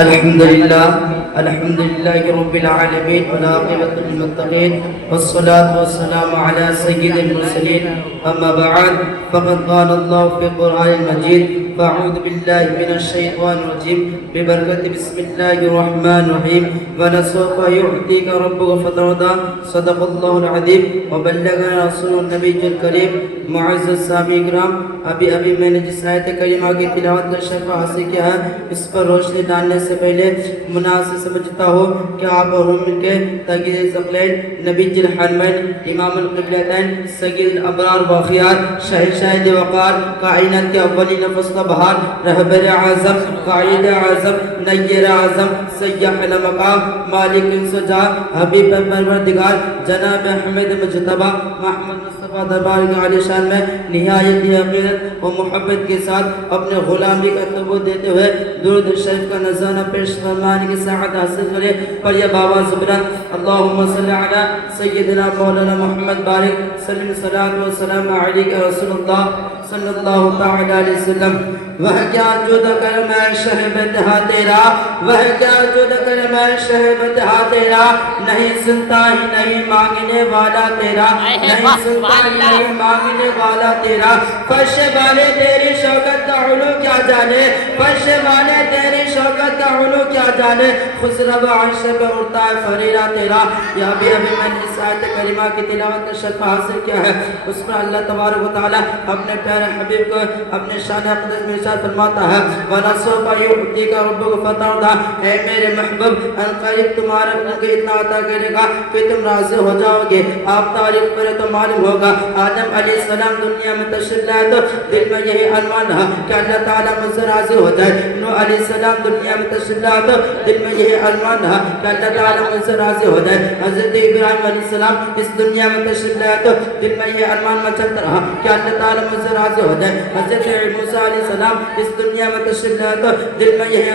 الحمد لله رب العالمين والعاقبة للمتقين والصلاة والسلام على سيد المرسلين أما بعد فقد قال الله في القرآن المجيد فأعوذ بالله من الشيطان الرجيم ببركة بسم الله الرحمن الرحيم ولسوف يعطيك ربك فترضى صدق الله العظيم وبلغنا رسول النبي الكريم معزز سامعین کرام ابھی میں نے جس آیت کریمہ کی تلاوت کا شرف حاصل کیا ہے اس پر روشنی ڈالنے سے پہلے مناسب سمجھتا ہوں کہ آپ اور ہم مل کے تاکید ثقلین نبی الحرمین امام القبلتین سید الابرار واخیار شہنشاہ وقار کائنات کے اولین نفس کا بہار رہبر اعظم قائد اعظم نیر اعظم سیاح المقام مالک سجا حبیب پروردگار جناب احمد مجتبی محمد مصطفیٰ دربار کے عالی شان میں نہایت عقیدت و محبت کے ساتھ اپنے غلامی کا ثبوت دیتے ہوئے درود شریف کا نذرانہ پیش فرمانے کی سعادت حاصل کرے پر یہ بابا زبران اللہم صلی علی سیدنا مولانا محمد بارک سلم صلاۃ و سلام علیک رسول اللہ صلی اللہ تعالی علیہ وسلم وہ کیا جدا کر میں شہبت ہا تیرا وہ کیا جدا کر میں شہبت ہا تیرا نہیں سنتا ہی نہیں مانگنے والا تیرا نہیں سنتا ہی نہیں مانگنے والا تیرا فرش والے تیری شوکت کا علو کیا جانے فرش والے تیری شوکت کا علو کیا جانے خسرو عرش پہ اڑتا ہے فریرہ تیرا یا ابھی میں نے اس آیت کریمہ کی تلاوت کا شرف حاصل کیا ہے اس پر اللہ تبارک و تعالی اپنے پیارے حبیب کو اپنے شان اقدس میں ارشاد فرماتا ہے وَلَسَوْفَ يُعْطِيكَ رَبُّكَ فَتَرْضَىٰ اے میرے محبوب ان قریب تمہارا رب اتنا عطا کرے گا کہ تم راضی ہو جاؤ گے آپ تعریف کرے تو معلوم ہوگا آدم علیہ السلام دنیا میں تشریف لائے تو دل میں یہی ارمان رہا کہ اللہ تعالیٰ مجھ سے راضی ہو جائے نوح علیہ السلام دنیا میں تشریف لائے تو دل میں یہی ارمان رہا کہ اللہ تعالیٰ مجھ سے راضی ہو جائے حضرت ابراہیم علیہ السلام اس دنیا میں تشریف لائے تو دل میں یہ ارمان مچلتا رہا کہ اللہ تعالیٰ مجھ سے راضی ہو جائے حضرت موسیٰ علیہ السلام اس دنیا میں تشریف لائے تو دل میں یہ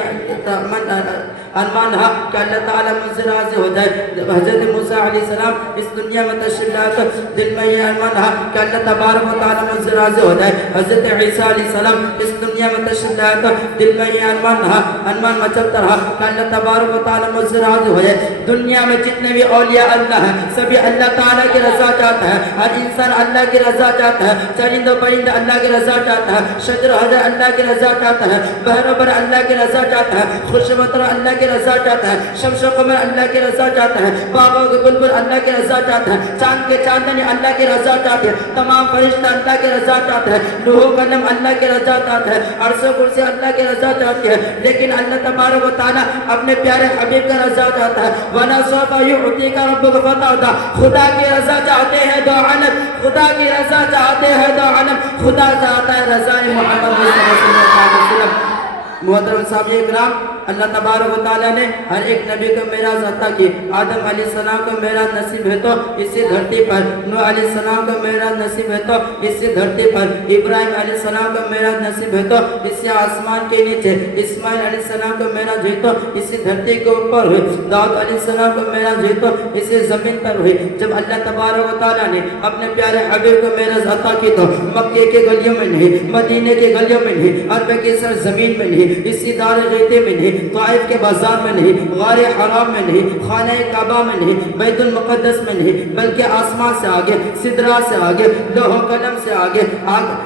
ارمان رہا کہ اللہ تعالیٰ مجھ سے راضی ہو جائے حضرت موسیٰ علیہ السلام اس دنیا میں تشریف لائے تو دل میں یہ ارمان رہا کہ اللہ تبارک و تعالیٰ مجھ سے راضی ہو جائے حضرت عیسیٰ علیہ السلام اس دنیا میں تشریف لائے تو دل میں یہ ارمان مچلتا رہا کہ اللہ تبارک و تعالیٰ مجھ سے راضی ہو جائے دنیا میں جتنے بھی اولیاء اللہ ہیں سبھی اللہ تعالیٰ کی رضا چاہتا ہے ہر انسان اللہ کی رضا چاہتا ہے چرند و پرند اللہ کی رضا چاہتا ہے شجر و حجر اللہ کی رضا چاہتا ہے بحر و بر اللہ کی رضا چاہتا ہے خوش و مطر اللہ کی رضا چاہتا ہے شمس و قمر اللہ کی رضا چاہتا ہے باغوں کے بلبل اللہ کی رضا چاہتا ہے چاند کے چاندنی اللہ کی رضا چاہتے ہیں تمام فرشتہ اللہ کی رضا چاہتا ہے لوح و قلم اللہ کی رضا چاہتا ہے عرش و کرسی اللہ کی رضا چاہتی ہے لیکن اللہ تبارک و تعالیٰ اپنے پیارے حبیب کا رضا چاہتا ہے وَلَسَوْفَ يُعْطِيكَ رَبُّكَ فَتَرْضَىٰ خدا کی رضا چاہتے ہیں دو عالم خدا کی رضا چاہتے ہیں دو عالم خدا چاہتا ہے رضا محمد صلی اللہ علیہ وسلم محترم سامعین اکرام اللہ تبارک و تعالیٰ نے ہر ایک نبی کو معراج عطا کی آدم علیہ السلام کو معراج نصیب ہے تو اسی دھرتی پر نوح علیہ السلام کو معراج نصیب ہے تو اسی دھرتی پر ابراہیم علیہ السلام کو معراج نصیب ہے تو اسی آسمان کے نیچے اسماعیل علیہ السلام کو معراج ہے تو اسی دھرتی کے اوپر ہوئی داؤد علیہ السلام کو معراج ہے تو اسی زمین پر ہوئی جب اللہ تبارک و تعالیٰ نے اپنے پیارے حبیب کو معراج عطا کی تو مکے کے گلیوں میں نہیں مدینے کے گلیوں میں نہیں عرب کی سر زمین میں نہیں اسی دار ریتے میں نہیں طائف کے بازار میں نہیں غار حرام میں نہیں خانہ کعبہ میں نہیں بیت المقدس میں نہیں بلکہ آسمان سے آگے سدرہ سے آگے لوح و قلم سے آگے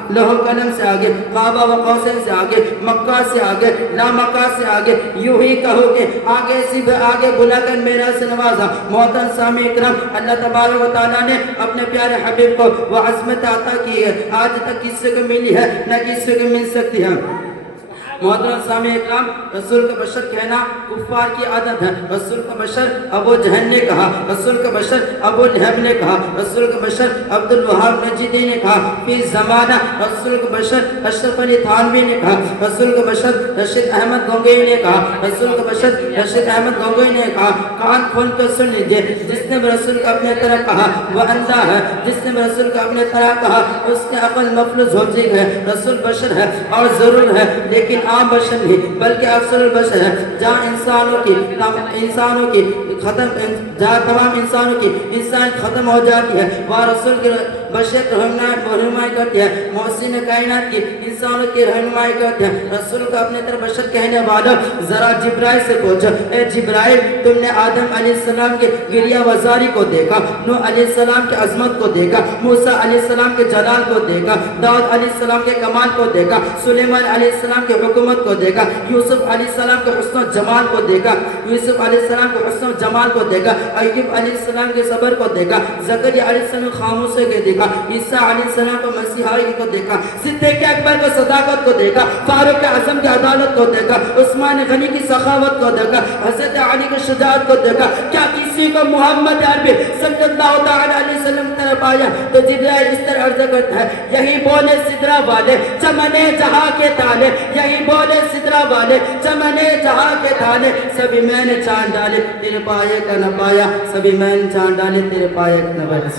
لوح و قلم سے آگے کعبہ و قوسین سے آگے مکہ سے آگے لامکہ سے آگے یوں ہی کہو کہ آگے سے آگے بلا کر میرا سے نوازا محترم سامعین اکرام اللہ تبارک و تعالیٰ نے اپنے پیارے حبیب کو وہ عظمت عطا کی ہے آج تک کسی کو ملی ہے نہ کسی کو مل سکتی ہے محترم سامعین اکرام رسول کا بشر کہنا کفار کی عادت ہے رسول کا بشر ابو جہل نے کہا رسول کا بشر ابو لہب نے کہا رسول کا بشر عبد الوہاب نجدی نے کہا فی زمانہ رسول کا بشر اشرف علی تھانوی نے کہا رسول کا بشر رشید احمد گنگوئی نے کہا رسول کا بشر رشید احمد گنگوئی نے کہا کان کھول کر سن لیجئے جس نے رسول کا اپنے طرح کہا وہ اندھا ہے جس نے رسول کا اپنے طرح کہا اس کی عقل مفلوج ہو چکی ہے رسول بشر ہے اور ضرور ہے لیکن عام بشر نہیں بلکہ افضل البشر ہے جہاں انسانوں کی ختم جہاں تمام انسانوں کی انسان ختم ہو جاتی ہے وہاں رسول بشر رہنمائی کرتے ہیں، محسن کائنات کی انسانوں کی رہنمائی کرتے ہیں، رسول کو اپنے طرف بشر کہنے والا ذرا جبرائیل سے پوچھا، اے جبرائیل تم نے آدم علیہ السلام کے گریہ وزاری کو دیکھا، نوح علیہ السلام کے عظمت کو دیکھا، موسیٰ علیہ السلام کے جلال کو دیکھا، داؤد علیہ السلام کے کمال کو دیکھا، سلیمان علیہ السلام کے حکومت کو دیکھا، یوسف علیہ السلام کے حسن و جمال کو دیکھا، یوسف علیہ السلام کے حسن و جمال کو دیکھا، ایوب علیہ السلام کے صبر کو دیکھا، زکریا علیہ السلام خاموشی کو دیکھا، عیسیٰ علیہ السلام کو مسیحائی کو دیکھا، صدیق اکبر کو صداقت کو دیکھا، فاروق اعظم کی عدالت کو دیکھا، عثمان غنی کی سخاوت کو دیکھا، حضرت علی کی شجاعت کو دیکھا. کیا کسی کو محمد عربی صلی اللہ تعالی علیہ وسلم طرف آیا تو جبرائیل اس طرح عرض کرتا ہے، یہی بولے سدرہ والے چمنے جہاں کے تالے، یہی بولے سدرہ والے چمنے جہاں کے تالے، سبھی میں نے چاند ڈالے تیرے پائے کا نہ پایا، سبھی میں نے چاند ڈالے تیرے پائے کا نہ پایا.